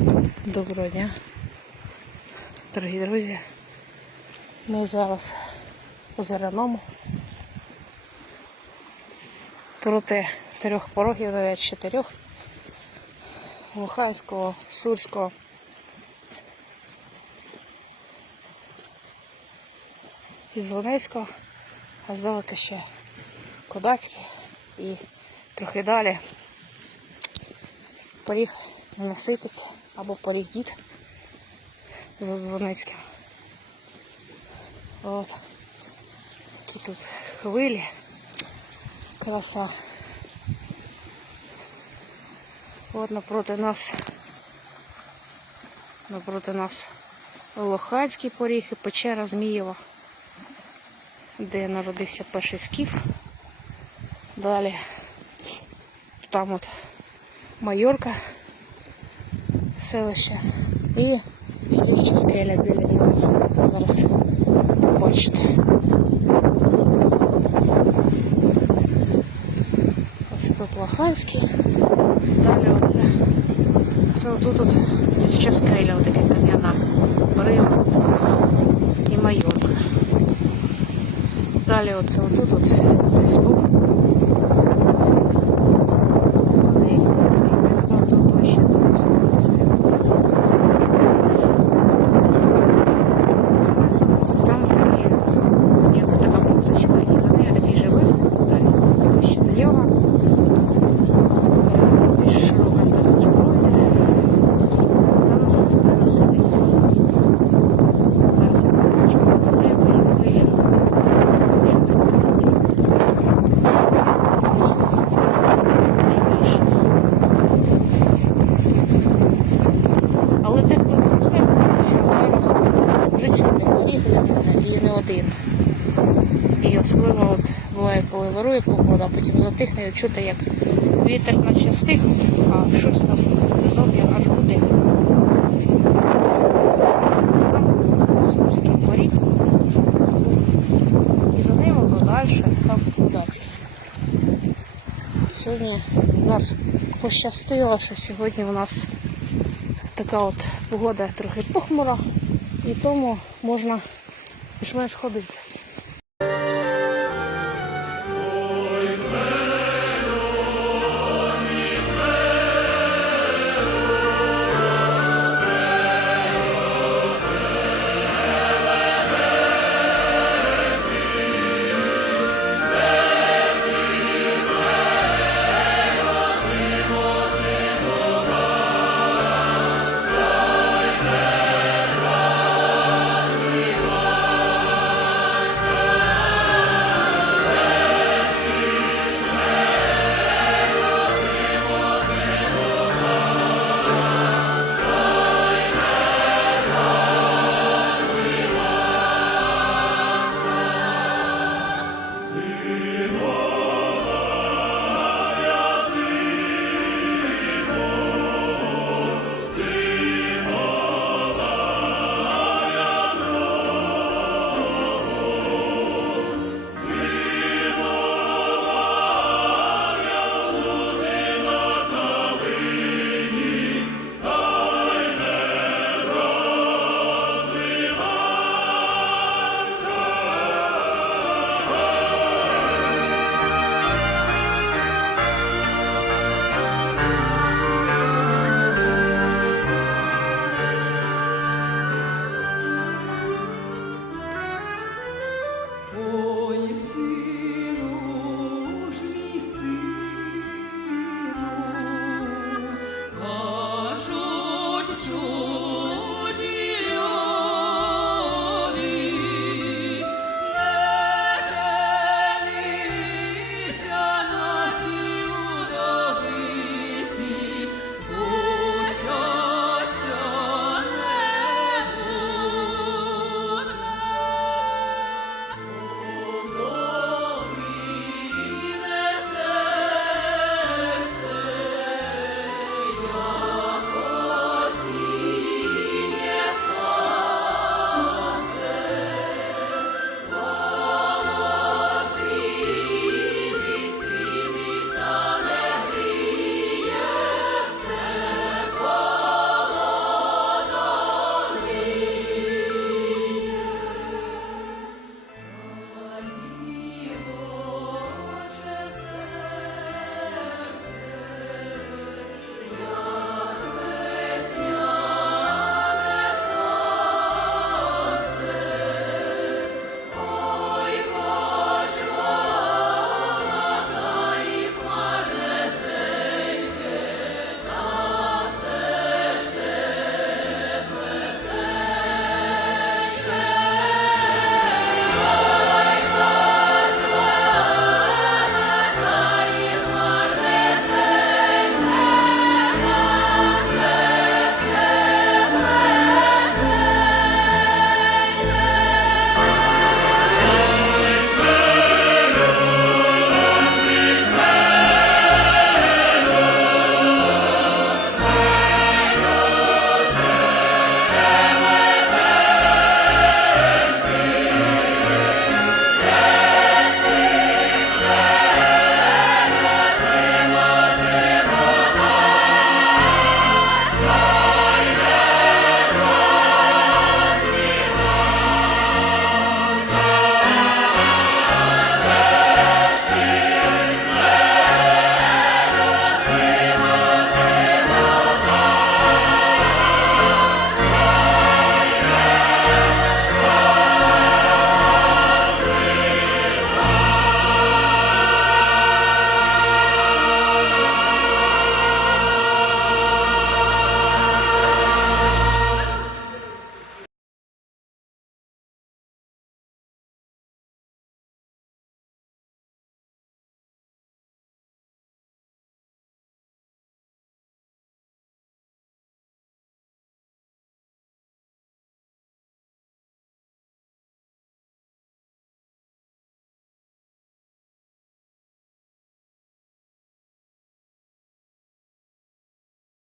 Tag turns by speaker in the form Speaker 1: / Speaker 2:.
Speaker 1: Доброго дня, дорогі друзі. Ми зараз у Зеленому проти трьох порогів, навіть чотирьох. Лухайського, Сурського. І Звонецького, а здалека ще Кодацький і трохи далі поріг насипеться або поріг за Дзвоницьким. От. Які тут хвилі. Краса. От напроти нас. Напроти нас Лохацький поріг печера Змієва, де народився перший скіф. Далі там от Майорка, селище і слідча скеля біля нього. Зараз побачите. Оце тут Лоханський. Далі оце. Це отут от слідча скеля, отаке кам'яна. Брила і майорка. Далі оце отут от збоку. Звониться. Там там ближче до нас. Там такі, як така буточка, і за нею такий же вис. Далі ближче до нього. Більш широка збройня. Там не наситись. Зараз я побачу, де я поїхали. Що так найбільше. Але дехто з все, що зараз вже чути поріг і не один. І особливо от буває, коли вирує погода, а потім затихне, чути, як вітер наче стих, а щось там зов'я аж гуде. Там Сурський поріг. І за ним подальше там Кудацький. Сьогодні у нас пощастило, що сьогодні у нас така от погода трохи похмура, і тому можна більш-менш ходити. Lord.